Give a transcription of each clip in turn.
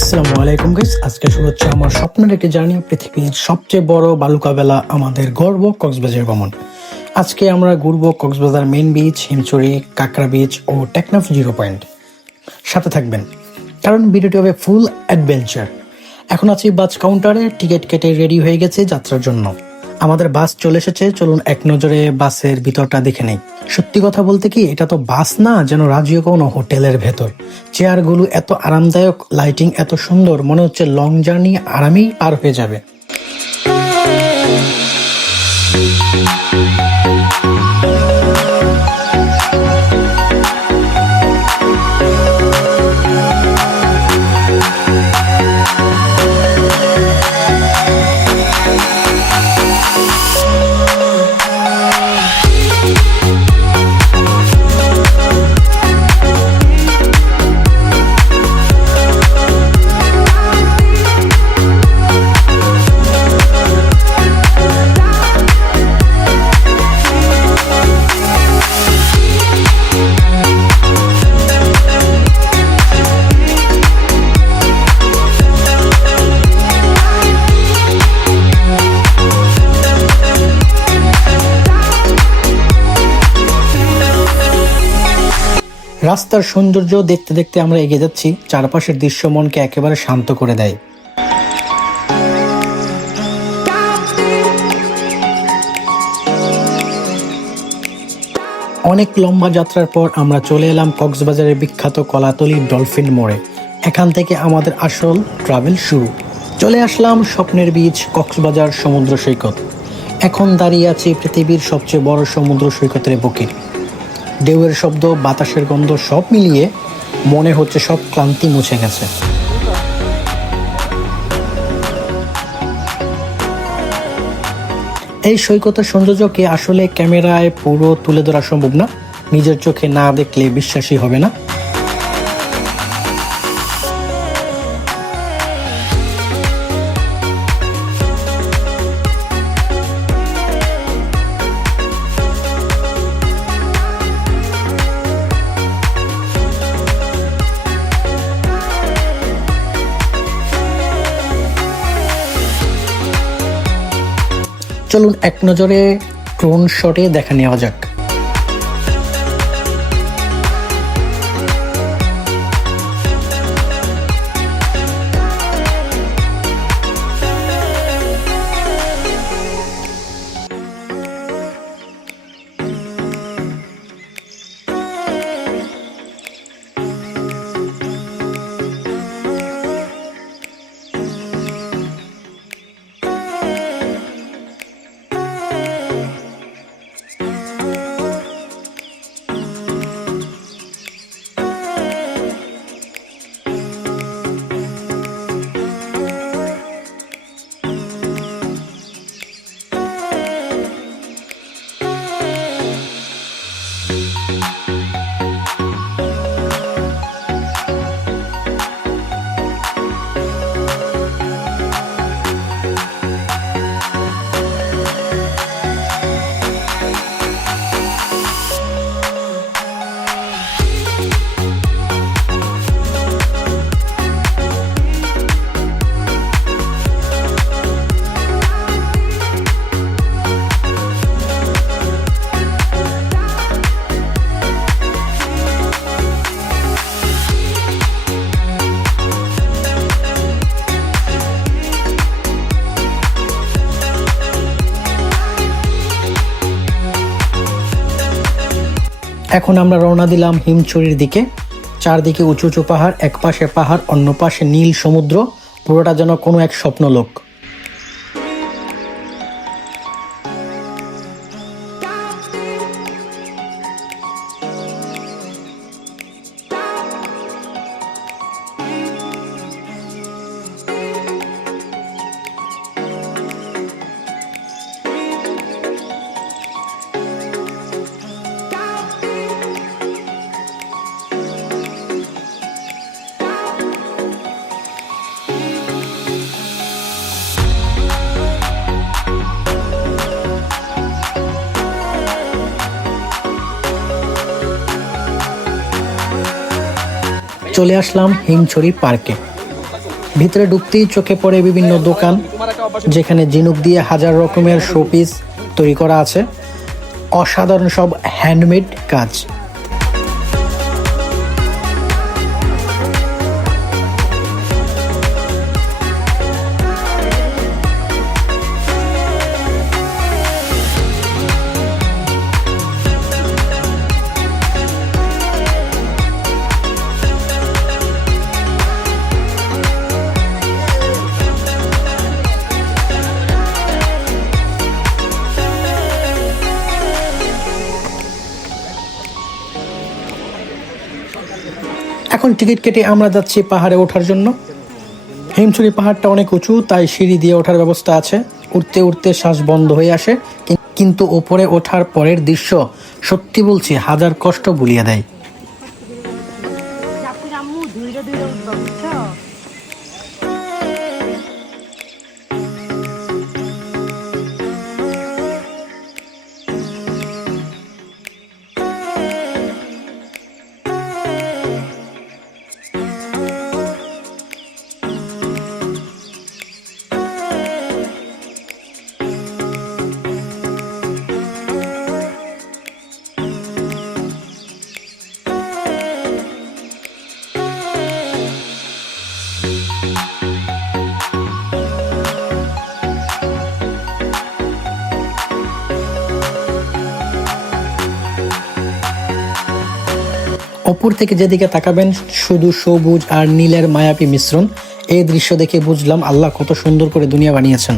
আসসালামু আলাইকুম গাইস, আজকে শুরু হচ্ছে আমার স্বপ্নের একটি জার্নি, পৃথিবীর সবচেয়ে বড় বালুকা বেলা, আমাদের গর্ব কক্সবাজার ভ্রমণ। আজকে আমরা ঘুরবো কক্সবাজার মেইন বিচ, হিমছড়ি, কাঁকড়া বিচ ও টেকনাফ জিরো পয়েন্ট। সাথে থাকবেন, কারণ ভিডিওটি হবে ফুল অ্যাডভেঞ্চার। এখন আছি বাস কাউন্টারে, টিকিট কেটে রেডি হয়ে গেছে যাত্রার জন্য। আমাদের বাস চলে এসেছে, চলুন এক নজরে বাসের ভিতরটা দেখে নেই। সত্যি কথা বলতে কি, এটা তো বাস না, যেন রাজকীয় কোনো হোটেলের ভেতর। চেয়ারগুলো এত আরামদায়ক, লাইটিং এত সুন্দর, মনে হচ্ছে লং জার্নি আরামেই পার হয়ে যাবে। রাস্তার সৌন্দর্য দেখতে দেখতে আমরা এগিয়ে যাচ্ছি। চারপাশের দৃশ্য মনকে একেবারে শান্ত করে দেয়। অনেক লম্বা যাত্রার পর আমরা চলে এলাম কক্সবাজারের বিখ্যাত কলাতলি ডলফিন মোড়ে। এখান থেকে আমাদের আসল ট্রাভেল শুরু। চলে আসলাম স্বপ্নের বিচ কক্সবাজার সমুদ্র সৈকত। এখন দাঁড়িয়ে আছি পৃথিবীর সবচেয়ে বড় সমুদ্র সৈকতের বুকে। ঢেউয়ের শব্দ, বাতাসের গন্ধ সব মিলিয়ে মনে হচ্ছে সব ক্লান্তি মুছে গেছে। এই সৈকতের সৌন্দর্যকে আসলে ক্যামেরায় পুরো তুলে ধরা সম্ভব না, নিজের চোখে না দেখলে বিশ্বাসই হবে না। চলুন এক নজরে ড্রোন শটে দেখা নেওয়া যাক। এখন আমরা রওনা দিলাম হিমছড়ির দিকে। চারদিকে উঁচু উঁচু পাহাড়, এক পাশে পাহাড়, অন্য পাশে নীল সমুদ্র, পুরোটা যেন কোনো এক স্বপ্নলোক। চলে আসলাম হিমছড়ি পার্কে। ভিতরে ঢুকতেই চোখে পড়ে বিভিন্ন দোকান, যেখানে ঝিনুক দিয়ে হাজার রকমের শোপিস তৈরি করা আছে। অসাধারণ সব হ্যান্ডমেড কাজ। এখন টিকিট কেটে আমরা যাচ্ছি পাহাড়ে ওঠার জন্য। হিমছড়ি পাহাড়টা অনেক উঁচু, তাই সিঁড়ি দিয়ে ওঠার ব্যবস্থা আছে। উঠতে উঠতে শ্বাস বন্ধ হয়ে আসে, কিন্তু ওপরে ওঠার পরের দৃশ্য সত্যি বলছি হাজার কষ্ট ভুলিয়ে দেয়। উপর থেকে যেদিকে তাকাবেন শুধু সবুজ আর নীলের মায়াবী মিশ্রণ। এই দৃশ্য দেখে বুঝলাম আল্লাহ কত সুন্দর করে দুনিয়া বানিয়েছেন।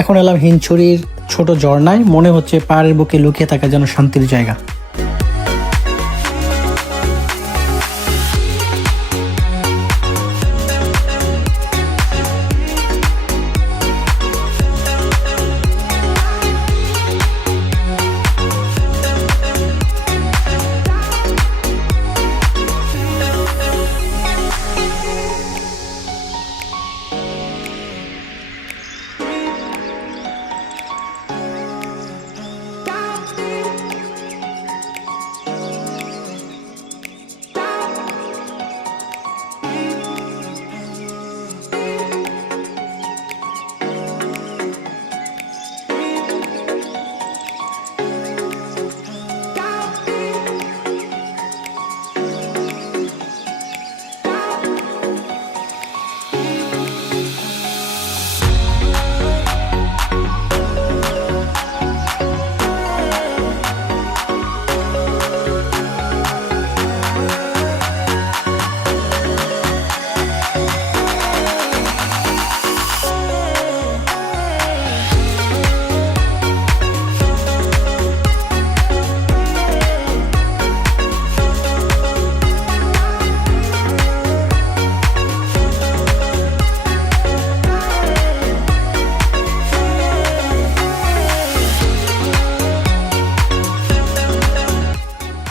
এখন এলাম হিমছড়ির ছোট ঝর্ণায়। মনে হচ্ছে পাহাড়ের বুকে লুকিয়ে থাকা যেন শান্তির জায়গা।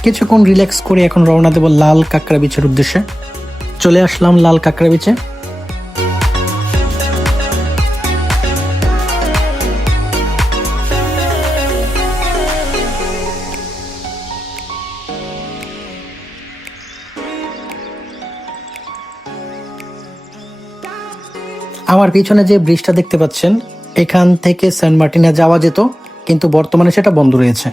কিছুক্ষণ রিল্যাক্স করে এখন রওনা দেব লাল কাঁকড়া বিচের উদ্দেশ্যে। চলে আসলাম লাল কাঁকড়া বিচে। আমার পিছনে যে ব্রিজটা দেখতে পাচ্ছেন, এখান থেকে সেন্ট মার্টিনে যাওয়া যেত, কিন্তু বর্তমানে সেটা বন্ধ রয়েছে।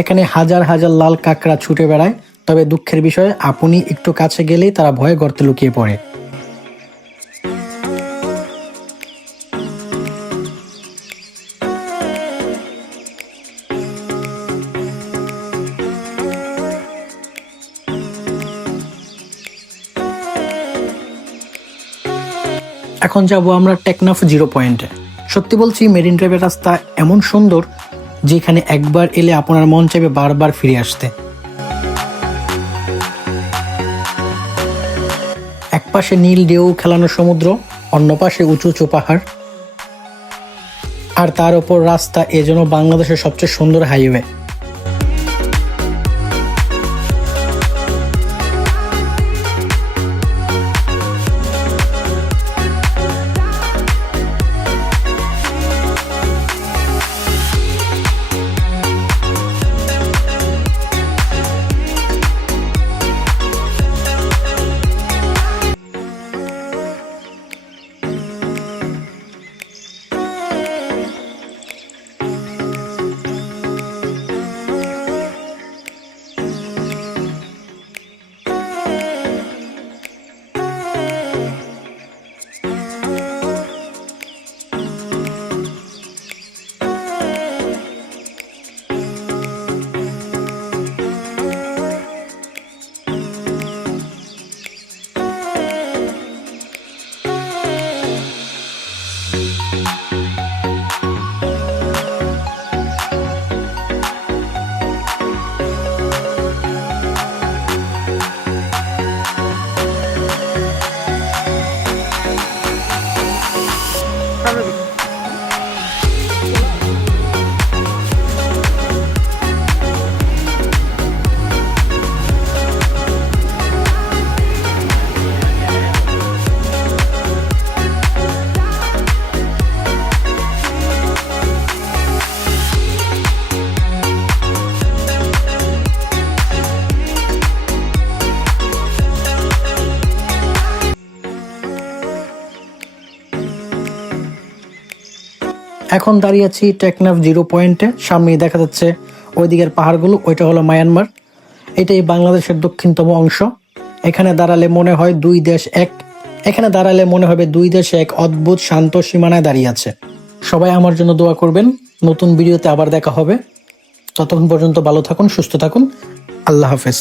এখানে হাজার হাজার লাল কাঁকড়া ছুটে বেড়ায়, তবে দুঃখের বিষয় আপনি একটু কাছে গেলেই তারা ভয়ে গর্তে লুকিয়ে পড়ে। এখন যাব আমরা টেকনাফ 0 পয়েন্টে। সত্যি বলছি, মেরিন ড্রাইভের রাস্তা এমন সুন্দর যেখানে একবার এলে আপনার মন চাইবে বারবার ফিরে আসতে। এক পাশে নীল ঢেউ খেলানো সমুদ্র, অন্য পাশে উঁচু উঁচু পাহাড়, আর তার উপর রাস্তা, এ যেন বাংলাদেশের সবচেয়ে সুন্দর হাইওয়ে। এখন দাঁড়িয়ে আছি টেকনাফ 0 পয়েন্টে। সামনে দেখা যাচ্ছে ওই দিকের পাহাড়গুলো, ওইটা হলো মায়ানমার। এটাই বাংলাদেশের দক্ষিণতম অংশ। এখানে দাঁড়ালে মনে হয় দুই দেশ এক অদ্ভুত শান্ত সীমানায় দাঁড়িয়ে আছে। সবাই আমার জন্য দোয়া করবেন। নতুন ভিডিওতে আবার দেখা হবে। ততক্ষণ পর্যন্ত ভালো থাকুন, সুস্থ থাকুন। আল্লাহ হাফেজ।